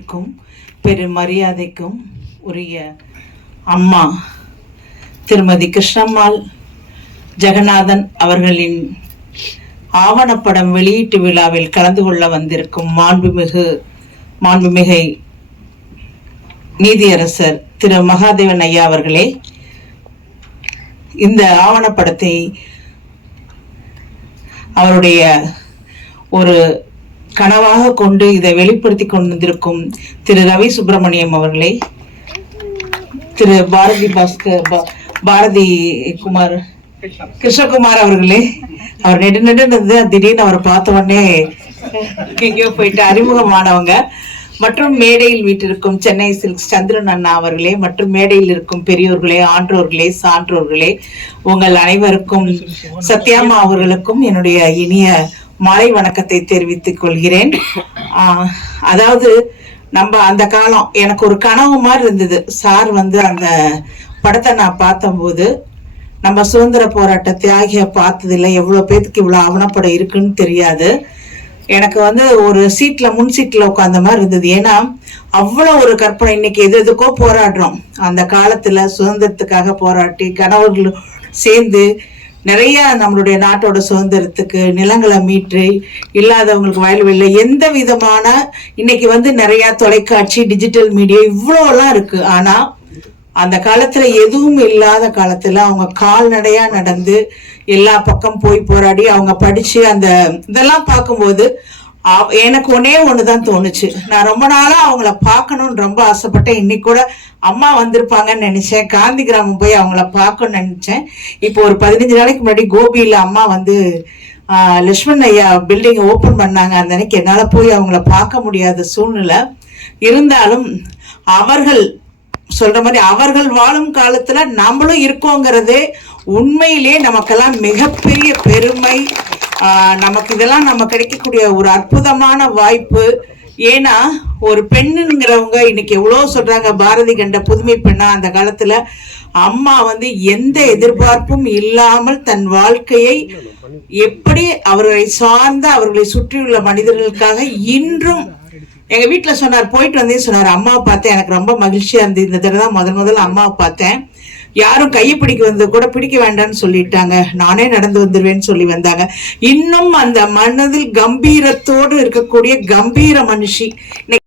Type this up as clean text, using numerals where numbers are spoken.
இருக்கும் பெரும் மரியாதைக்கும் உரிய அம்மா திருமதி கிருஷ்ணம்மாள் ஜெகநாதன் அவர்களின் ஆவணப்படம் வெளியீட்டு விழாவில் கலந்து கொள்ள வந்திருக்கும் மாண்புமிகு நீதியரசர் திரு மகாதேவன் ஐயா அவர்களே, இந்த ஆவணப்படத்தை அவருடைய ஒரு கனவாக கொண்டு இதை வெளிப்படுத்தி கொண்டிருக்கும் திரு ரவி சுப்பிரமணியம் அவர்களே, திரு பாரதி குமார் கிருஷ்ணகுமார் அவர்களே, அவர் நெடுநெடு திடீர்னு அவரை பார்த்த உடனே எங்கேயோ போயிட்டு அறிமுகமானவங்க, மற்றும் மேடையில் வீட்டிற்கும் சென்னை சில்க்ஸ் சந்திரன் அண்ணா அவர்களே, மற்றும் மேடையில் இருக்கும் பெரியோர்களே, ஆன்றோர்களே, சான்றோர்களே, உங்கள் அனைவருக்கும் சத்யாமா அவர்களுக்கும் என்னுடைய இனிய மாலை வணக்கத்தை தெரிவித்துக் கொள்கிறேன். அதாவது நம்ம அந்த காலம் எனக்கு ஒரு கனவு மாதிரி இருந்தது. சார் அந்த படத்தை நான் பார்த்தபோது நம்ம சுதந்திர போராட்ட தியாகிய பார்த்ததில்லை, எவ்வளோ பேத்துக்கு இவ்வளோ ஆவணப்படம் இருக்குன்னு தெரியாது. எனக்கு ஒரு முன் சீட்ல உட்காந்த மாதிரி இருந்தது. ஏன்னா அவ்வளோ ஒரு கற்பனை. இன்னைக்கு எதுக்கோ போராடுறோம். அந்த காலத்துல சுதந்திரத்துக்காக போராட்டி கணவர்கள் சேர்ந்து நிறைய நம்மளுடைய நாட்டோட சுதந்திரத்துக்கு நிலங்களை மீட்டு இல்லாதவங்களுக்கு வயல்வெளியில எந்த விதமான இன்னைக்கு நிறைய தொலைக்காட்சி டிஜிட்டல் மீடியா இவ்வளோலாம் இருக்கு. ஆனா அந்த காலத்துல எதுவும் இல்லாத காலத்துல அவங்க கால்நடையா நடந்து எல்லா பக்கம் போய் போராடி அவங்க படிச்சு அந்த இதெல்லாம் பார்க்கும்போது எனக்கு ஒண்ணுதான் தோணுச்சு. நான் ரொம்ப நாளா அவங்கள பார்க்கணும்னு ரொம்ப ஆசைப்பட்டேன். இன்னைக்கு கூட அம்மா வந்திருப்பாங்கன்னு நினைச்சேன். காந்தி கிராமம் போய் அவங்கள பார்க்கணும்னு நினைச்சேன். இப்போ ஒரு 15 நாளைக்கு முன்னாடி கோபியில அம்மா லட்சுமண் ஐயா பில்டிங் ஓபன் பண்ணாங்க. அந்த அன்னைக்கு என்னால போய் அவங்கள பார்க்க முடியாத சூழ்நிலை இருந்தாலும் அவர்கள் சொல்ற மாதிரி அவர்கள் வாழும் காலத்துல நம்மளும் இருக்கோங்கிறதே உண்மையிலேயே நமக்கெல்லாம் மிகப்பெரிய பெருமை. நமக்கு இதெல்லாம் நம்ம கிடைக்கக்கூடிய ஒரு அற்புதமான வாய்ப்பு. ஏன்னா ஒரு பெண்ணுங்கிறவங்க இன்னைக்கு எவ்வளவு சொல்றாங்க, பாரதி கண்ட புதுமை பெண்ணா. அந்த காலத்துல அம்மா எந்த எதிர்பார்ப்பும் இல்லாமல் தன் வாழ்க்கையை எப்படி அவர்களை சார்ந்த அவர்களை சுற்றியுள்ள மனிதர்களுக்காக இன்றும் எங்க வீட்டுல சொன்னார், போயிட்டு வந்தே சொன்னார், அம்மாவை பார்த்தேன் எனக்கு ரொம்ப மகிழ்ச்சியா இருந்தது. இந்த தடவை தான் முதல்ல அம்மாவை பார்த்தேன். யாரும் கையை கூட பிடிக்க வேண்டாம்னு சொல்லிட்டாங்க. நானே நடந்து வந்துருவேன்னு சொல்லி வந்தாங்க. இன்னும் அந்த மனதில் கம்பீரத்தோடு இருக்கக்கூடிய கம்பீர மனுஷி.